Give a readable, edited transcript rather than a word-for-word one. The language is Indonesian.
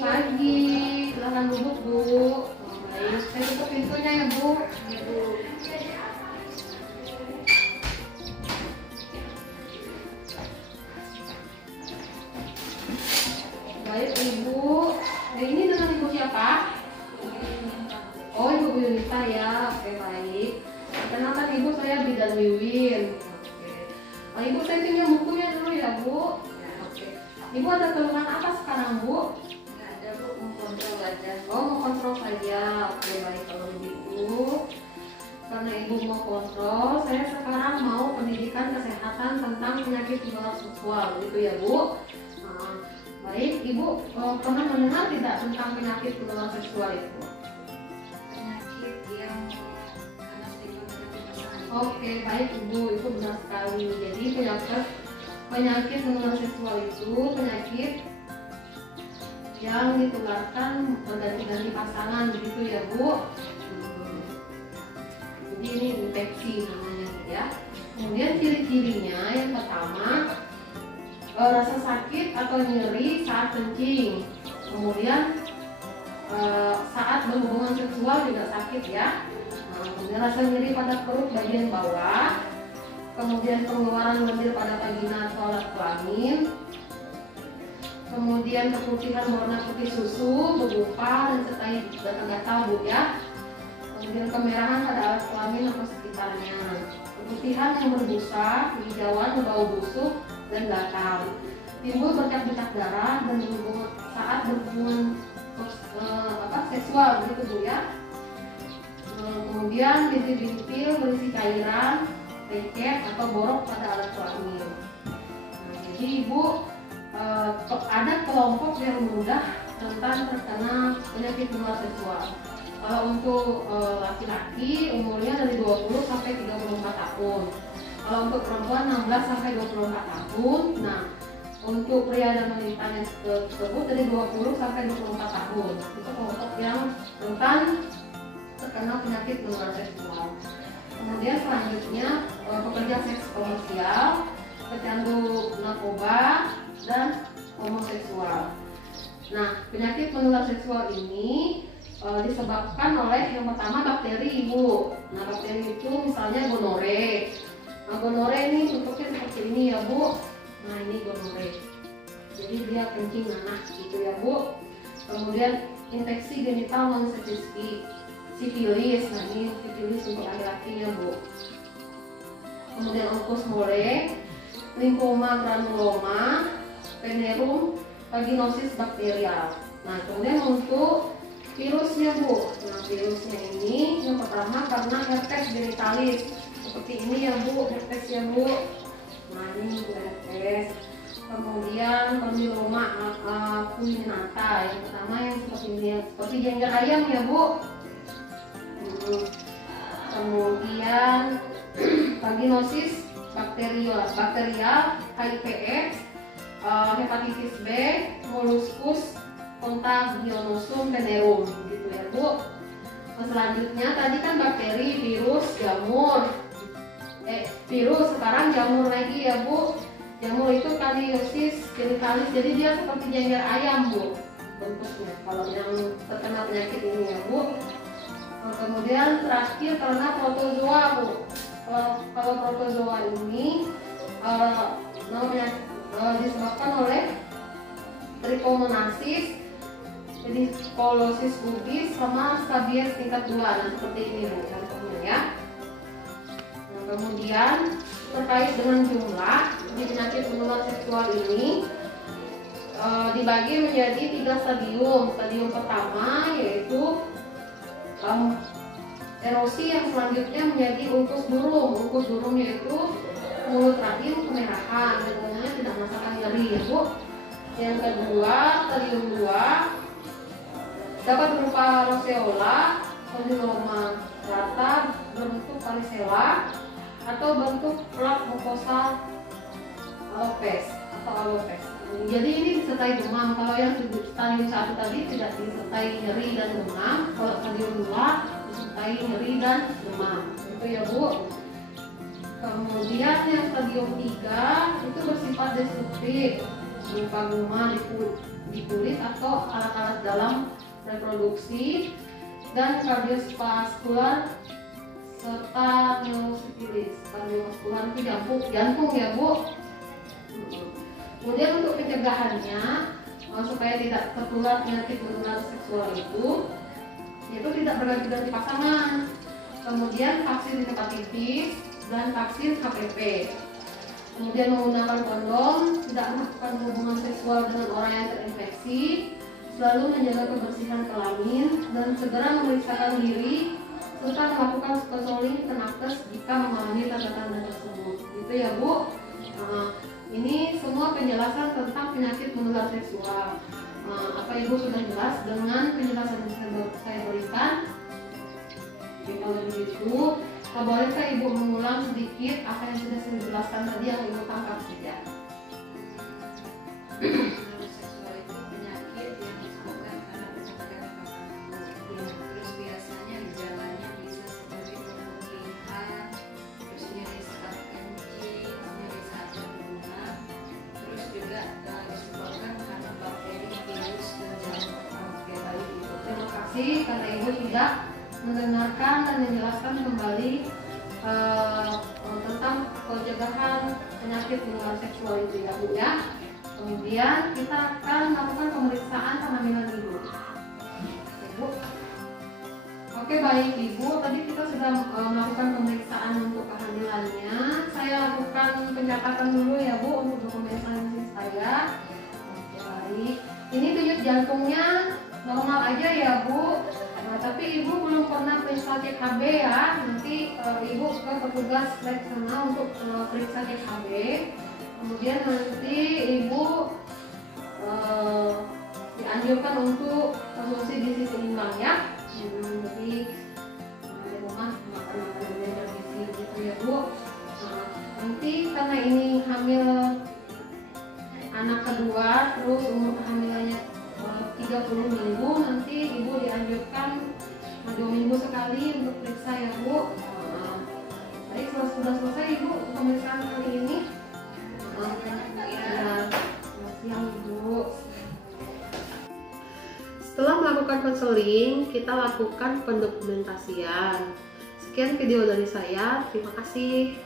pagi. Silahkan duduk, Bu. Baik, saya tutup pintunya ya, Bu. Baik, Ibu. Ini dengan Ibu siapa? Oh, Ibu Yunita ya. Oke, baik. Kenalkan Ibu, saya Bidan Wiwin. Oke. Ibu saya pinjam bukunya dulu ya, Bu. Oke. Ibu ada keluhan apa sekarang, Bu? Nggak ada, Bu, mau kontrol aja. Oh, mau kontrol saja. Oke, baik kalau begitu. Karena Ibu mau kontrol, saya sekarang mau pendidikan kesehatan tentang penyakit menular seksual, gitu ya, Bu. Nah, baik, Ibu pernah mendengar tidak tentang penyakit menular seksual itu? Penyakit yang karena stigma penyakit pasangan. Oke, baik Ibu, itu benar sekali. Jadi penyakit menular seksual itu penyakit yang ditularkan berganti-ganti pasangan, begitu ya, Bu. Jadi ini infeksi namanya ya. Kemudian ciri-cirinya yang pertama rasa sakit atau nyeri saat kencing. Kemudian saat berhubungan seksual juga sakit ya. Kemudian rasa nyeri pada perut bagian bawah. Kemudian pengeluaran lendir pada vagina atau alat kelamin. Kemudian keputihan warna putih susu, berlupa dan sertai gatal-gatal, Bu ya. Kemudian kemerahan pada alat kelamin atau sekitarnya. Keputihan yang berbusa, hijauan, berbau busuk dan gatal. Timbul bercak-bercak darah dan saat berhubungan seksual, begitu Bu ya. Kemudian bintil-bintil berisi cairan, lecet atau borok pada alat kelamin. Nah, jadi Ibu ada kelompok yang mudah rentan terkena penyakit menular seksual. Kalau untuk laki-laki umurnya dari 20 sampai 34 tahun. Kalau untuk perempuan 16 sampai 24 tahun. Nah, untuk pria dan wanita tersebut dari 20 sampai 24 tahun. Itu kelompok yang rentan terkena penyakit menular seksual. Kemudian selanjutnya pekerja seks komersial, pecandu narkoba, dan homoseksual. Nah, penyakit menular seksual ini disebabkan oleh yang pertama bakteri, Ibu. Nah, bakteri itu misalnya gonore. Nah, gonore ini bentuknya seperti ini ya, Bu. Nah, ini gonore. Jadi dia kencing nanah gitu ya, Bu. Kemudian infeksi genital non sifilis. Nah, ini sifilis untuk laki-laki ya, Bu. Kemudian uncus mole, limfoma granuloma, venerum vaginosis bakterial. Nah, kemudian untuk virusnya, Bu. Nah, virusnya ini yang pertama karena herpes genitalis. Seperti ini ya, Bu, herpes ya, Bu. Nah, ini herpes. Kemudian papiloma fulminata. Yang pertama yang seperti ini, seperti jengger ayam ya, Bu. Kemudian vaginosis bakterial, HIV/AIDS, hepatitis B, molluscus contagionosum venerum, gitu ya, Bu. Selanjutnya tadi kan bakteri, virus, jamur. Virus, sekarang jamur lagi ya, Bu. Jamur itu Candidiosis genitalis, jadi dia seperti jengger ayam, Bu, bentuknya kalau yang terkena penyakit ini ya, Bu. Kemudian terakhir karena protozoa, Bu. Kalau protozoa ini namanya disebabkan oleh trichomonasis, jadi kolosis pubis sama skabies tingkat 2. Nah, seperti ini, Bu, contohnya ya. Nah, kemudian terkait dengan jumlah di penyakit menular seksual ini dibagi menjadi 3 stadium. Stadium pertama yaitu erosi, yang selanjutnya menjadi ungkus durum. Ungkus durum yaitu mulut rahim kemerahan dan umumnya tidak merasakan nyeri ya, Bu. Yang kedua, stadium 2 dapat berupa roseola, kondiloma rata berbentuk varicella atau bentuk plak mukosa alopes atau alopes. Jadi ini disertai demam. Kalau yang stadium 1 tadi tidak disertai nyeri dan demam. Kalau stadium 2 disertai nyeri dan demam. Itu ya, Bu. Kemudian yang stadium 3 itu bersifat destruktif. berupa guma di kulit atau alat-alat dalam reproduksi, dan kardiovaskular serta neurosifilis. Kardiovaskular itu jantung ya Bu. Kemudian untuk pencegahannya supaya tidak tertular penyakit menular seksual itu, yaitu tidak berganti-ganti pasangan, kemudian vaksin hepatitis dan vaksin HPV, kemudian menggunakan kondom, tidak melakukan hubungan seksual dengan orang yang terinfeksi, selalu menjaga kebersihan kelamin, dan segera memeriksakan diri serta melakukan konseling ke nakes jika mengalami tanda-tanda tersebut. Gitu ya Bu. Ini semua penjelasan tentang penyakit menular seksual. Apa Ibu sudah jelas dengan penjelasan yang saya berikan? Kalau begitu, bolehkah Ibu mengulang sedikit apa yang sudah saya jelaskan tadi yang Ibu tangkap saja? Seksual itu penyakit yang disebabkan karena penyakit pasangan. Terus biasanya gejalanya bisa seperti pemulihan, terus nyeri saat kencing, nyeri saat berhubungan, terus juga disebabkan karena bakteri, virus, dan jamur. Oke, baik Ibu. Terima kasih karena Ibu sudah mendengarkan dan menjelaskan kembali tentang pencegahan penyakit menular seksual itu ya Bu ya. Kemudian kita akan melakukan pemeriksaan kehamilan Ibu. Oke, Bu. Oke baik Ibu, tadi kita sudah melakukan pemeriksaan untuk kehamilannya. Saya lakukan pencatatan dulu ya Bu untuk dokumentasi saya. Oke baik. Ini denyut jantungnya normal aja ya Bu. Tapi Ibu belum pernah periksa cek HB ya. Nanti Ibu ke petugas lab sana untuk periksa cek HB. Kemudian nanti Ibu dianjurkan untuk konsumsi gizi seimbang ya. Jadi di rumah makan makanan yang bergizi gitu ya Bu. Nanti karena ini hamil anak kedua, terus umur kehamilannya 30 minggu, nanti Ibu dianjurkan 2 minggu sekali untuk periksa ya Bu. Baik, sudah selesai Ibu pemeriksaan kali ini. Ya, siang Ibu. Setelah melakukan konseling, kita lakukan pendokumentasian. Sekian video dari saya, terima kasih.